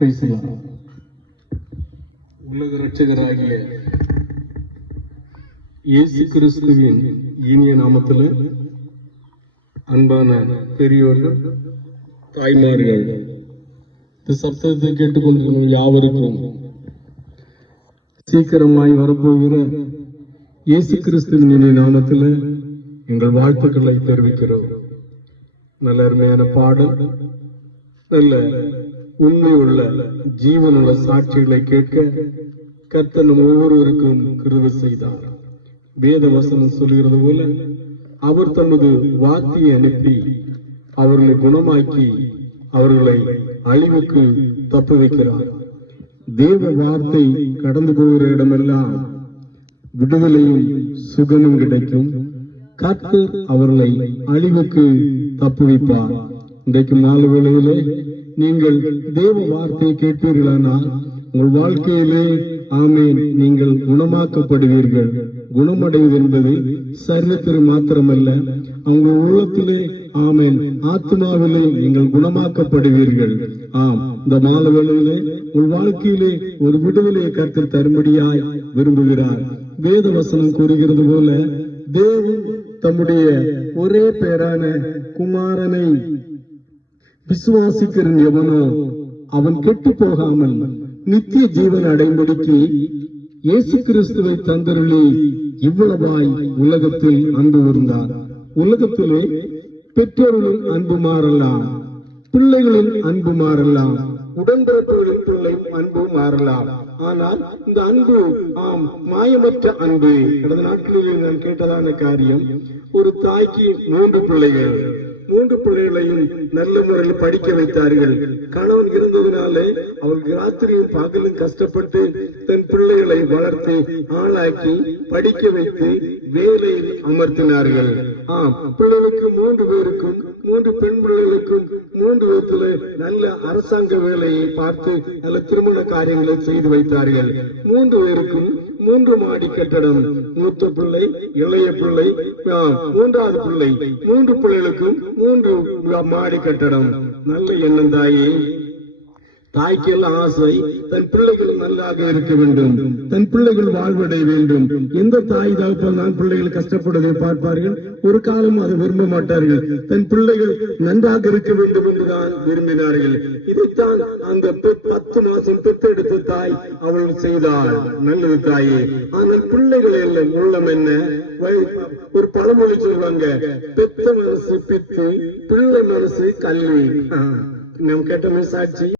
உலக இரட்சகராகிய இயேசு கிறிஸ்துவின் இனிய நாமத்தில் அன்பான பெரியோர்கள், தாய்மார்கள், இந்த சப்தத்தை கேட்டுக்கொண்டிருக்கும் யாவருக்கும் சீக்கிரமாய் வரப்போகிற இயேசு கிறிஸ்துவின் இனிய நாமத்தில் எங்கள் வாழ்த்துக்களை தெரிவிக்கிறோம். நல்ல அருமையான பாடல், நல்ல உண்மையுள்ள ஜீவனுள்ள சாட்சிகளை கேட்க கர்த்தர் நம் ஒவ்வொருவருக்கும் கிருபை செய்தார். வேத வசனம் சொல்கிறது போல அவர் தமது வார்த்தையை அனுப்பி அவர்களை குணமாக்கி அவர்களை அழிவுக்கு தப்பு வைக்கிறார். தேவ வார்த்தை கடந்து போகிற இடமெல்லாம் விடுதலையும் சுகமும் கிடைக்கும். கர்த்தர் அவர்களை அழிவுக்கு தப்பு வைப்பார். இன்றைக்கு மாலை வேளையிலே நீங்கள் தேவ வார்த்தையை கேட்பீர்களானால் உங்கள் வாழ்க்கையிலே ஆமேன் நீங்கள் குணமாக்கப்படுவீர்கள். குணமடைவது என்பது சரீரத்தில் மாத்திரமல்ல, உங்கள் உள்ளத்திலே ஆமேன் ஆத்மாவிலே நீங்கள் குணமாக்கப்படுவீர்கள். ஆம், இந்த மாலை வேளையிலே உங்கள் வாழ்க்கையிலே ஒரு விடுதலையை கர்த்தர் தரும்படியாய் விரும்புகிறார். வேத வசனம் கூறுகிறது போல தேவன் தம்முடைய ஒரே பேரான குமாரனை விசுவாசிக்கிறன் எவனோ அவன் கெட்டு போகாமல் நித்திய ஜீவன் அடைம்படிக்கு இயேசு கிறிஸ்துவை தந்தருளி இவ்வளவாய் உலகத்தில் அன்பு இருந்தார். உலகத்திலே பெற்றோர்களின் அன்பு மாறலாம், பிள்ளைகளின் அன்பு மாறலாம், உடன்பிறப்புகளின் பிள்ளை அன்பு மாறலாம். ஆனால் இந்த அன்பு மாயமற்ற அன்பு. கடந்த நாட்களில் நான் கேட்டதான காரியம், ஒரு தாய்க்கு 3 பிள்ளைகள், 3 பிள்ளைகளையும் நல்ல முறையில் படிக்க வைத்தார்கள். கணவன் இருந்ததுனாலே அவருக்கு ராத்திரியும் பகலும் கஷ்டப்பட்டு தன் பிள்ளைகளை வளர்த்து ஆளாக்கி படிக்க வைத்து வேலையில் அமர்த்தினார்கள். பிள்ளைகளுக்கு 3 பேருக்கும் 3 பெண் பிள்ளைகளுக்கும் 3 விதத்துல நல்ல அரசாங்க வேலையை பார்த்து நல்ல திருமண காரியங்களை செய்து வைத்தார்கள். 3 பேருக்கும் 3 மாடி கட்டடம். மூத்த பிள்ளை, இளைய பிள்ளை, 3வது பிள்ளை, 3 பிள்ளைகளுக்கும் 3 மாடி கட்டடம். நல்ல எண்ணம் தாயே. தாய்க்கு எல்லாம் ஆசை தன் பிள்ளைகள் நல்லாக இருக்க வேண்டும், தன் பிள்ளைகள் வாழ்வடைய வேண்டும். எந்த தாய் தகப்பன் நான் பிள்ளைகள் கஷ்டப்படுவதை பார்ப்பார்கள்? ஒரு காலம் அதை விரும்ப மாட்டார்கள். தன் பிள்ளைகள் நன்றாக இருக்க வேண்டும் என்றுதான் விரும்பினார்கள். இதைத்தான் அந்த 10 மாசம் பெற்றெடுத்த தாய் அவள் செய்தாள். நல்லது தாயே. ஆனால் பிள்ளைகள் எல்லாம் உள்ளம் என்ன? ஒரு பழமொழி சொல்வாங்க, பெத்த மனசு பித்து, பிள்ளை மனசு கல்வி. நாம் கேட்டமே சாட்சி.